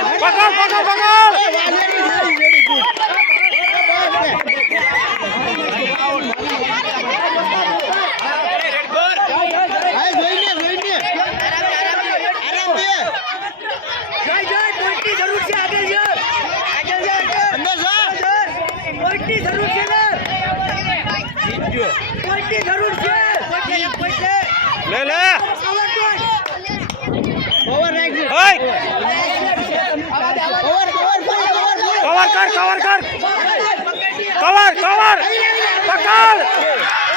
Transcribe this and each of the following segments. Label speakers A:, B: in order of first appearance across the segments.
A: પકડ પકડ પકડ.
B: હા, જોઈને, कवर कर कवर कवर पकड़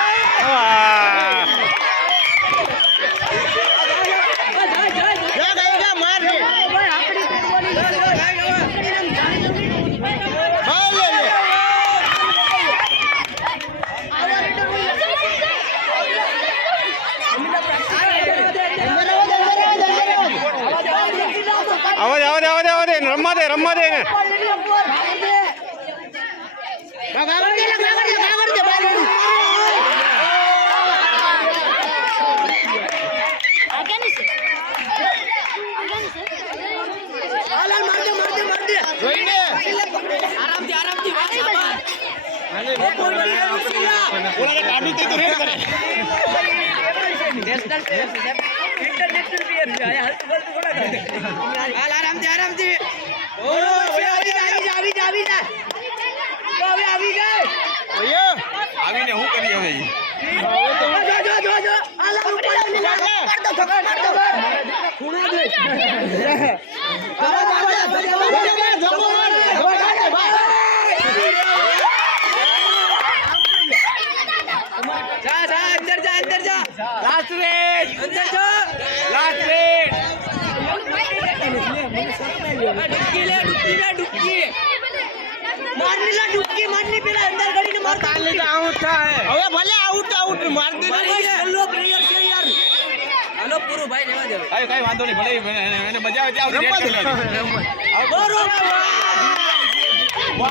B: આવો.
A: દે આવા દે આવા દે આવા દે રમવા દે રમવા દે
B: દે,
C: આરામથી આરામથી વાત સાંભળ. નેશનલ પ્લેયર કરે. હાલ આરામથી આરામથી આવી જા આવી જા હવે આવી જાય
B: ઓયો.
A: આવીને હું કરી હવે
C: જો જો જો જો હાલ ઉપર આવીને લા. દો થપ્પડ, દો ખૂણા દે
B: આવા, આવા, આવા, આવા, ધક્કો માર. ધક્કો માર, ભાઈ.
C: જા જા અંદર જા અંદર જા.
A: લાસ્ટ રેડ
C: અંદર જો.
A: લાસ્ટ રેડ
C: આ લે ડૂબકી લે ડૂબકી. મારની લા ડૂબકી મારની પેલા અંદર ગળીને માર
A: તાલે તો આઉટ થાય.
B: હવે ભલે આઉટ આઉટ માર દે
C: છેલ્લો પ્લેયર છે યાર. હાલો પૂરો ભાઈ રહેવા દે
A: ભાઈ કઈ વાંધો નહીં ભલે એને- એને મજા આવે ત્યાં રેડ કરી.
C: બરોબર.